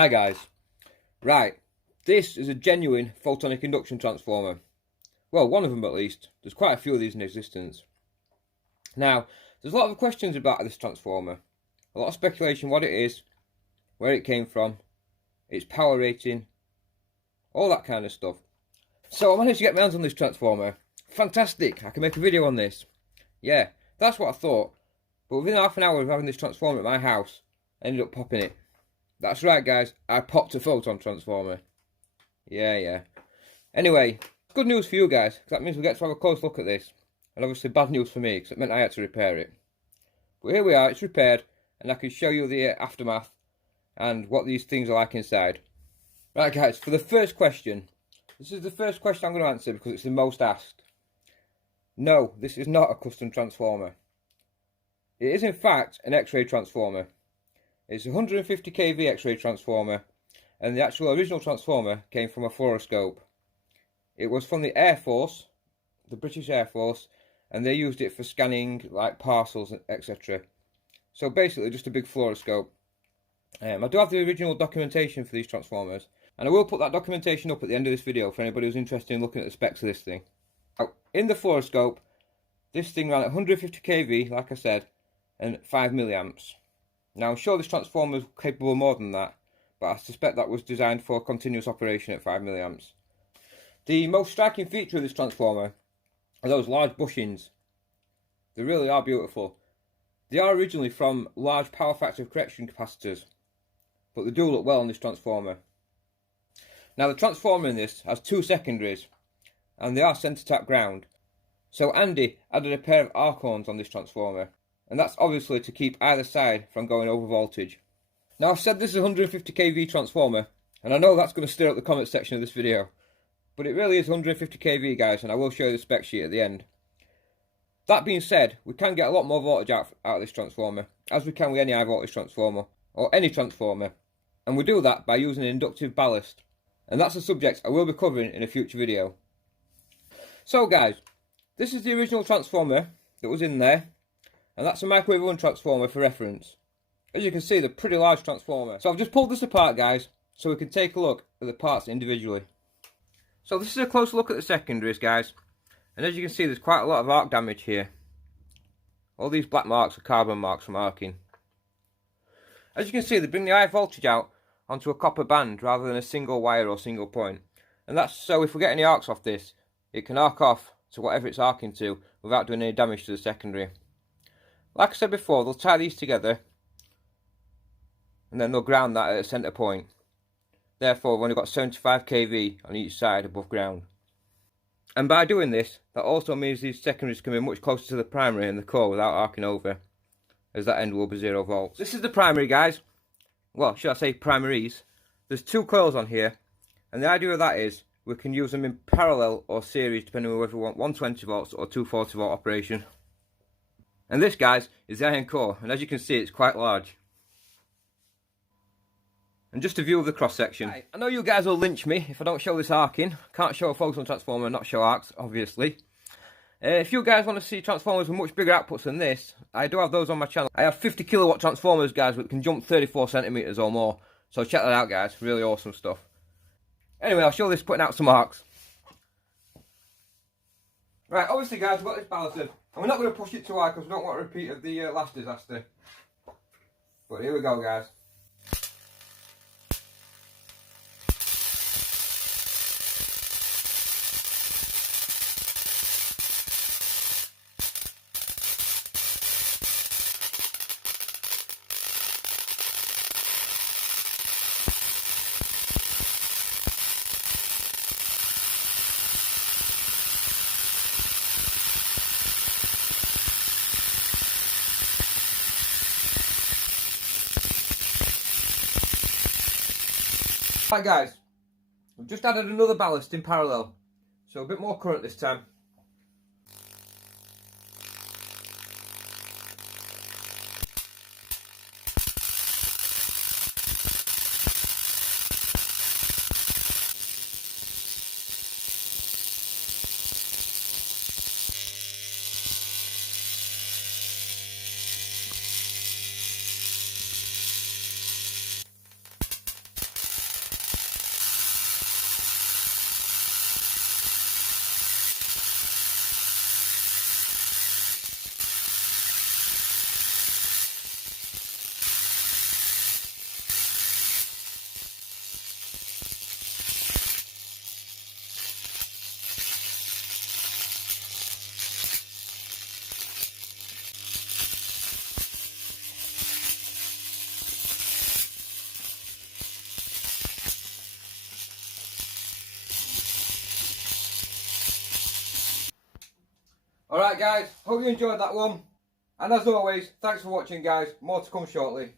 Hi guys. Right, this is a genuine photonic induction transformer. Well, one of them at least. There's quite a few of these in existence. Now, there's a lot of questions about this transformer. A lot of speculation what it is, where it came from, its power rating, all that kind of stuff. So I managed to get my hands on this transformer. Fantastic, I can make a video on this. Yeah, that's what I thought. But within half an hour of having this transformer at my house, I ended up popping it. That's right guys, I popped a photon transformer. Yeah. Anyway, good news for you guys, because that means we get to have a close look at this. And obviously bad news for me, because it meant I had to repair it. But here we are, it's repaired, and I can show you the aftermath and what these things are like inside. Right guys, for the first question, this is the first question I'm going to answer because it's the most asked. No, this is not a custom transformer. It is in fact an X-ray transformer. It's a 150 kV X-ray transformer, and the actual original transformer came from a fluoroscope. It was from the Air Force, the British Air Force, and they used it for scanning like parcels, etc. So basically just a big fluoroscope. I do have the original documentation for these transformers, and I will put that documentation up at the end of this video for anybody who's interested in looking at the specs of this thing. Now, in the fluoroscope, this thing ran at 150 kV, like I said, and 5 milliamps. Now I'm sure this transformer is capable of more than that, but I suspect that was designed for continuous operation at 5 milliamps. The most striking feature of this transformer are those large bushings. They really are beautiful. They are originally from large power factor correction capacitors, but they do look well on this transformer. Now the transformer in this has two secondaries, and they are centre tap ground. So Andy added a pair of arc horns on this transformer, and that's obviously to keep either side from going over voltage. Now I've said this is a 150 kV transformer, and I know that's going to stir up the comment section of this video, but it really is 150 kV guys, and I will show you the spec sheet at the end. That being said, we can get a lot more voltage out of this transformer, as we can with any high voltage transformer, or any transformer, and we do that by using an inductive ballast, and that's a subject I will be covering in a future video. So guys, this is the original transformer that was in there, and that's a microwave oven transformer for reference. As you can see, they're pretty large transformer. So I've just pulled this apart guys, so we can take a look at the parts individually. So this is a close look at the secondaries guys, and as you can see there's quite a lot of arc damage here. All these black marks are carbon marks from arcing. As you can see, they bring the high voltage out onto a copper band rather than a single wire or single point, and that's so if we get any arcs off this, it can arc off to whatever it's arcing to without doing any damage to the secondary. Like I said before, they'll tie these together and then they'll ground that at a centre point. Therefore we've only got 75 kV on each side above ground. And by doing this, that also means these secondaries can be much closer to the primary and the core without arcing over, as that end will be 0 volts. This is the primary guys. Well, should I say primaries. There's two coils on here, and the idea of that is we can use them in parallel or series depending on whether we want 120 volts or 240 volt operation. And this guys is the iron core, and as you can see it's quite large. And just a view of the cross section. Right, I know you guys will lynch me if I don't show this arcing. Can't show a photon transformer and not show arcs, obviously. If you guys want to see transformers with much bigger outputs than this, I do have those on my channel. I have 50 kilowatt transformers guys that can jump 34 centimeters or more. So check that out guys, really awesome stuff. Anyway, I'll show this putting out some arcs. Right, obviously guys, we've got this ballasted, and we're not going to push it too hard because we don't want a repeat of the last disaster. But here we go guys. Right guys, I've just added another ballast in parallel, so a bit more current this time. Alright guys, hope you enjoyed that one. And as always, thanks for watching guys, more to come shortly.